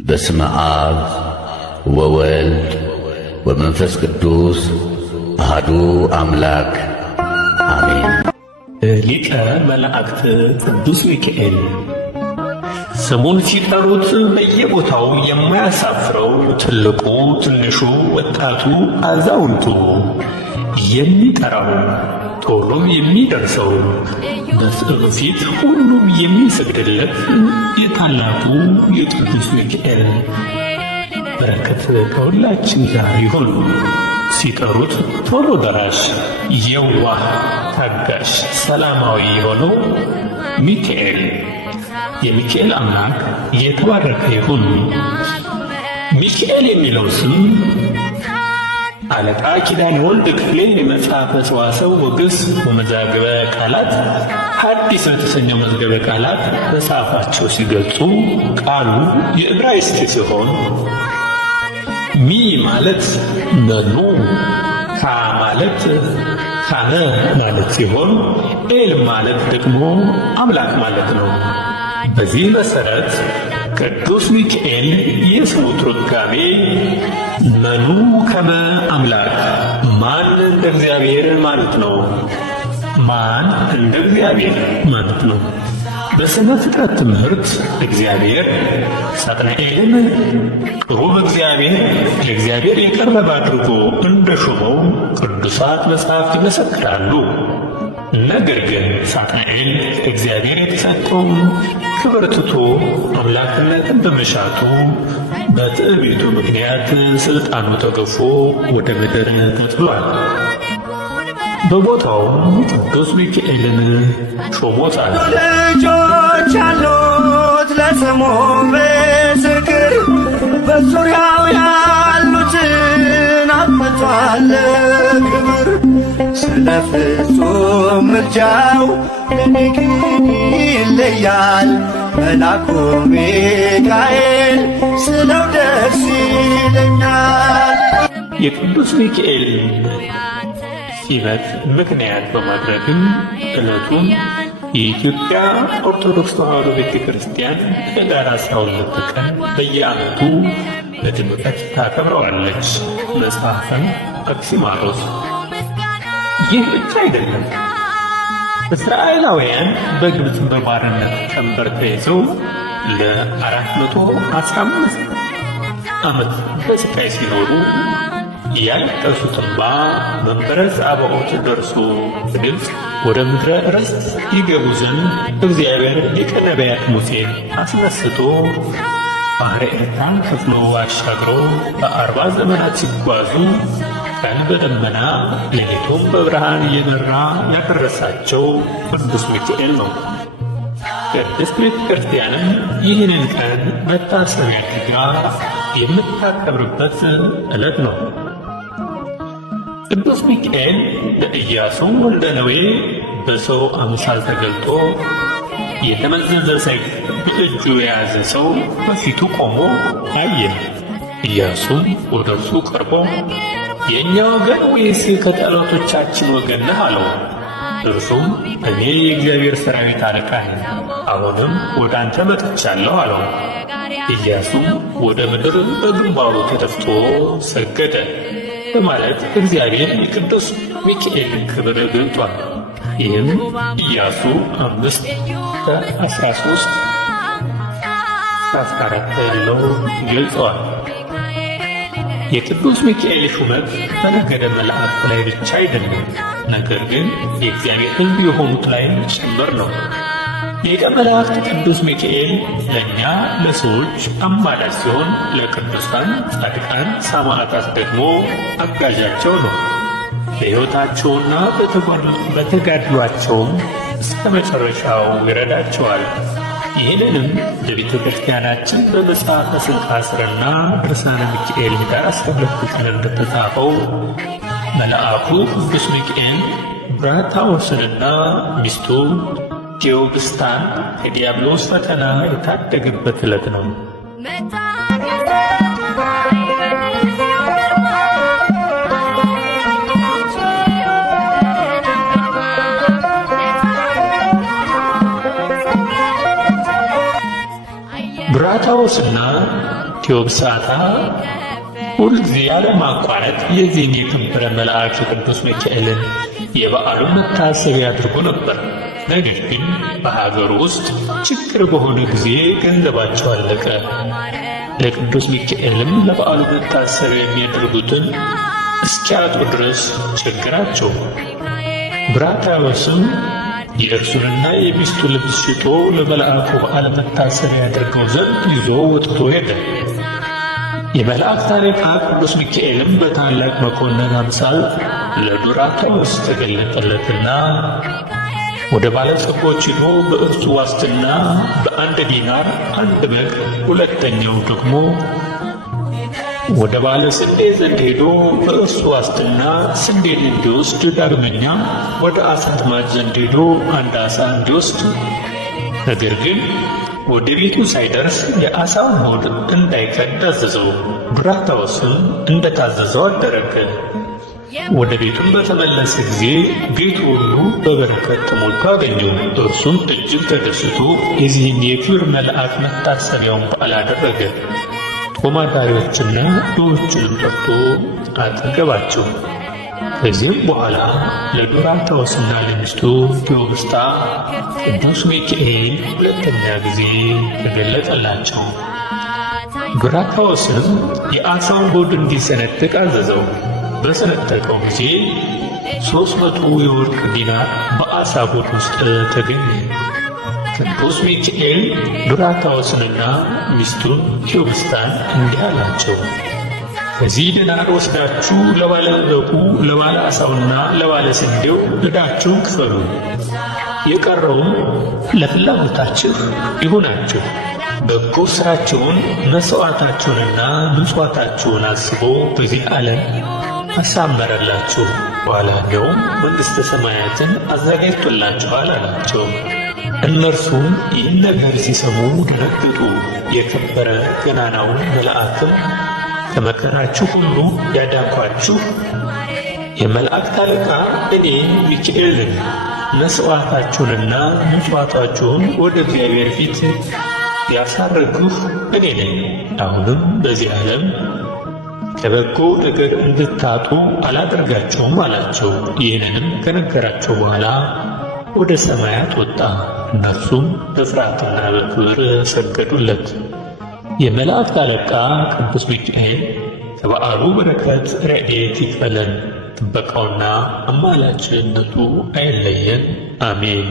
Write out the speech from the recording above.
በስመ አብ ወወልድ ወመንፈስ ቅዱስ አሐዱ አምላክ አሜን። ሊቀ መላእክት ቅዱስ ሚካኤል ስሙን ሲጠሩት በየቦታው የማያሳፍረው ትልቁ፣ ትንሹ፣ ወጣቱ፣ አዛውንቱ የሚጠራው ቶሎ የሚደርሰው በስዕሉ ፊት ሁሉም የሚሰግድለት የታላቁ የቅዱስ ሚካኤል በረከት ከሁላችን ጋር ይሁን። ሲጠሩት ቶሎ ደራሽ፣ የዋህ፣ ታጋሽ፣ ሰላማዊ የሆነው ሚካኤል የሚካኤል አምላክ የተባረከ ይሁን። ሚካኤል የሚለው ስም አለቃ ኪዳነ ወልድ ክፍሌ የመጽሐፈ ሰዋስው ወግስ ወመዛግበ ቃላት ሐዲስ በተሰኘው መዝገበ ቃላት በጻፋቸው ሲገልጹ ቃሉ የዕብራይስጥ ሲሆን ሚ ማለት መኑ፣ ካ ማለት ካነ ማለት ሲሆን ኤል ማለት ደግሞ አምላክ ማለት ነው። በዚህ መሠረት ቅዱስ ሚካኤል የስሙ ትርጓሜ መኑ ከመ አምላክ፣ ማን እንደ እግዚአብሔር ማለት ነው። ማን እንደ እግዚአብሔር ማለት ነው። በሥነ ፍጥረት ትምህርት እግዚአብሔር ሳጥናኤልን ሩብ እግዚአብሔር ለእግዚአብሔር የቀረበ አድርጎ እንደ ሾመው ቅዱሳት መጻሕፍት ይመሰክራሉ። ነገር ግን ሳጥናኤል እግዚአብሔር የተሰጠውን ክብር ትቶ አምላክነትን በመሻቱ በትዕቢቱ ምክንያት ሥልጣኑ ተገፎ ወደ ምድር ተጥሏል። በቦታውም ቅዱስ ሚካኤልን ሾሞታል። ልጆች አሉት ለስሙ ምስክር፣ በዙሪያው ያሉትን አብቅቷል ክብር። ስለ ፍጹም ምልጃው ለኔ ግን ይለያል፣ መልአኩ ሚካኤል ስለው ደስ ይለኛል። የቅዱስ ሚካኤል ሲመት ምክንያት በማድረግም ዕለቱን የኢትዮጵያ ኦርቶዶክስ ተዋሕዶ ቤተ ክርስቲያን ኅዳር 12 ቀን በየዓመቱ በድምቀት ታከብረዋለች። መጽሐፈ አክሲማሮስ። ይህ ብቻ አይደለም። እስራኤላውያን በግብፅ በባርነት ቀንበር ተይዘው ለ415 ዓመት በስቃይ ሲኖሩ ያለቀሱት እንባ መንበረ ጸባዖት ደርሶ ግብፅ ወደ ምድረ ርስት ይገቡ ዘንድ እግዚአብሔር ሊቀ ነቢያት ሙሴን አስነስቶ ባሕረ ኤርትራን ከፍሎ አሻግሮ በ40 ዘመናት ሲጓዙ ቀን በደመና ሌሊቱም በብርሃን እየመራ ያደረሳቸው ቅዱስ ሚካኤል ነው። ቅድስት ቤተ ክርስቲያንም ይህንን ቀን መታሰቢያ አድርጋ የምታከብርበት ዕለት ነው። ቅዱስ ሚካኤል ለኢያሱ ወልደ ነዌ በሰው አምሳል ተገልጦ የተመዘዘ ሰይፍ በእጁ የያዘ ሰው በፊቱ ቆሞ አየ። ኢያሱም ወደ እርሱ ቀርቦ የእኛ ወገን ወይስ ከጠላቶቻችን ወገን ነህ አለው። እርሱም እኔ የእግዚአብሔር ሠራዊት አለቃ ነኝ፣ አሁንም ወደ አንተ መጥቻለሁ አለው። ኢያሱም ወደ ምድር በግንባሩ ተደፍቶ ሰገደ በማለት እግዚአብሔር የቅዱስ ሚካኤልን ክብር ገልጧል። ይህም ኢያሱ 5:13-14 ያለው ገልጸዋል። የቅዱስ ሚካኤል ሹመት በነገደ መላእክት ላይ ብቻ አይደለም፣ ነገር ግን የእግዚአብሔር ሕዝብ የሆኑት ላይ ጭምር ነው። ሊቀ መላእክት ቅዱስ ሚካኤል ለእኛ ለሰዎች አማላጅ ሲሆን፣ ለቅዱሳን ጻድቃን ሰማዕታት ደግሞ አጋዣቸው ነው። በሕይወታቸውና በተጋድሏቸውም እስከ መጨረሻው ይረዳቸዋል። ይህንንም ለቤተ ክርስቲያናችን በመጽሐፈ ስንክሳርና ድርሳነ ሚካኤል ኅዳር 12 ቀን እንደተጻፈው መልአኩ ቅዱስ ሚካኤል ብራታዎስንና ሚስቱ ቴዎብስታን ከዲያብሎስ ፈተና የታደገበት ዕለት ነው። ብራታዎስና ቴዎብስታ ሁልጊዜ ያለማቋረጥ የዚህን የከበረ መልአክ የቅዱስ ሚካኤልን የበዓሉን መታሰቢያ አድርጎ ነበር። ነገር ግን በሀገሩ ውስጥ ችግር በሆነ ጊዜ ገንዘባቸው አለቀ። ለቅዱስ ሚካኤልም ለበዓሉ መታሰቢያ የሚያደርጉትን እስኪያጡ ድረስ ቸግራቸው። ብራታዎስም የእርሱንና የሚስቱ ልብስ ሽጦ ለመልአኩ በዓል መታሰቢያ ያደርገው ዘንድ ይዞ ወጥቶ ሄደ። የመላእክት አለቃ ቅዱስ ሚካኤልም በታላቅ መኮንን አምሳል ለዱራታዎስ ተገለጠለትና ወደ ባለጸጎች ሄዶ በእርሱ ዋስትና በ1 ዲናር 1 በግ፣ ሁለተኛው ደግሞ ወደ ባለ ስንዴ ዘንድ ሄዶ በእርሱ ዋስትና ስንዴን እንዲወስድ፣ ዳግመኛ ወደ ዓሣ አጥማጅ ዘንድ ሄዶ 1 ዓሣ እንዲወስድ፣ ነገር ግን ወደ ቤቱ ሳይደርስ የዓሣውን ሆድ እንዳይቀድ አዘዘው። ብራታዎስም እንደታዘዘው አደረገ። ወደ ቤቱም በተመለሰ ጊዜ ቤቱ ሁሉ በበረከት ተሞልቶ አገኘው። እርሱም እጅግ ተደስቶ የዚህን የክብር መልአክ መታሰቢያውን በዓል አደረገ። ጦማዳሪዎችና ድሆችንም ጠርቶ አጠገባቸው። ከዚህም በኋላ ለዱራታዎስና ለሚስቱ ቴዎብስታ ቅዱስ ሚካኤል ሁለተኛ ጊዜ ተገለጠላቸው። ዱራታዎስም የዓሣውን ሆድ እንዲሰነጥቅ አዘዘው። በሰነጠቀው ጊዜ 300 የወርቅ ዲናር በዓሣ ሆድ ውስጥ ተገኘ። ቅዱስ ሚካኤል ዱራታዎስንና ሚስቱን ቴዎብስታን እንዲህ አላቸው፣ ከዚህ ዲናር ወስዳችሁ ለባለ በጉ፣ ለባለ ዓሣውና ለባለ ስንዴው ዕዳችሁን ክፈሉ። የቀረውም ለፍላጎታችሁ ይሁናችሁ። በጎ ሥራቸውን መሥዋዕታቸውንና ምጽዋታቸውን አስቦ በዚህ ዓለም አሳመረላችሁ፣ በኋላኛውም መንግሥተ ሰማያትን አዘጋጅቶላችኋል አላቸው። እነርሱም ይህን ነገር ሲሰሙ ደነገጡ። የከበረ ገናናውን መልአክም ከመከራችሁ ሁሉ ያዳንኳችሁ የመላእክት አለቃ እኔ ሚካኤልን መሥዋዕታችሁንና ምጽዋታችሁን ወደ እግዚአብሔር ፊት ያሳረግሁ እኔ ነኝ። አሁንም በዚህ ዓለም ከበጎ ነገር እንድታጡ አላደርጋቸውም አላቸው። ይህንንም ከነገራቸው በኋላ ወደ ሰማያት ወጣ። እነርሱም በፍርሃትና በክብር ሰገዱለት። የመላእክት አለቃ ቅዱስ ሚካኤል ከበዓሉ በረከት ረድኤት ይክፈለን። ጥበቃውና አማላጅነቱ አይለየን። አሜን።